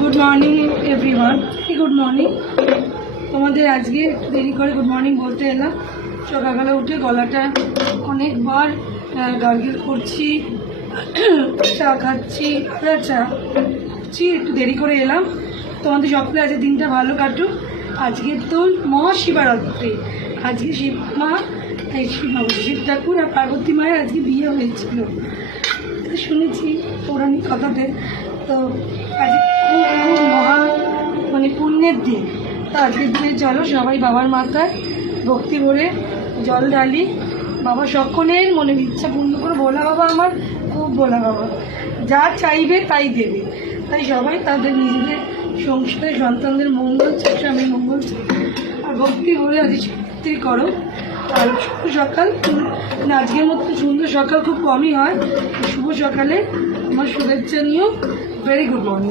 Good morning everyone, good morning. তোমাদের আজকে দেরি করে গুড মর্নিং বলতে এলাম। সকালবেলা উঠে গলাটা অনেকবার গার্গেল করছি, চা খাচ্ছি, চা খাচ্ছি, একটু দেরি করে এলাম। তোমাদের সকলে আজকে দিনটা ভালো কাটুক। আজকে তো মহাশিবরাত্রি, আজকে শিব মা, শিব ঠাকুর আর পার্বতী মায়ের আজকে বিয়ে হয়েছিল, শুনেছি পৌরাণিক কথাতে। তো আজকে খুব মহা পুণ্যের দিন। তো আজকের দিনে চলো সবাই বাবার মাথায় ভক্তি ভরে জল ঢালি। বাবা সকলের মনের ইচ্ছা পূর্ণ করে, ভোলা বাবা আমার খুব ভোলা বাবা, যা চাইবে তাই দেবে। তাই সবাই তাদের নিজেদের সংসারে সন্তানদের মঙ্গল চাই, স্বামীর মঙ্গল চাই, আর ভক্তি ভরে আজকে সত্যি করো। আর শুভ সকাল, আজকের মতো সুন্দর সকাল খুব কমই হয়। শুভ সকালে আমার শুভেচ্ছা নিয়েও ভেরি গুড মর্নিং।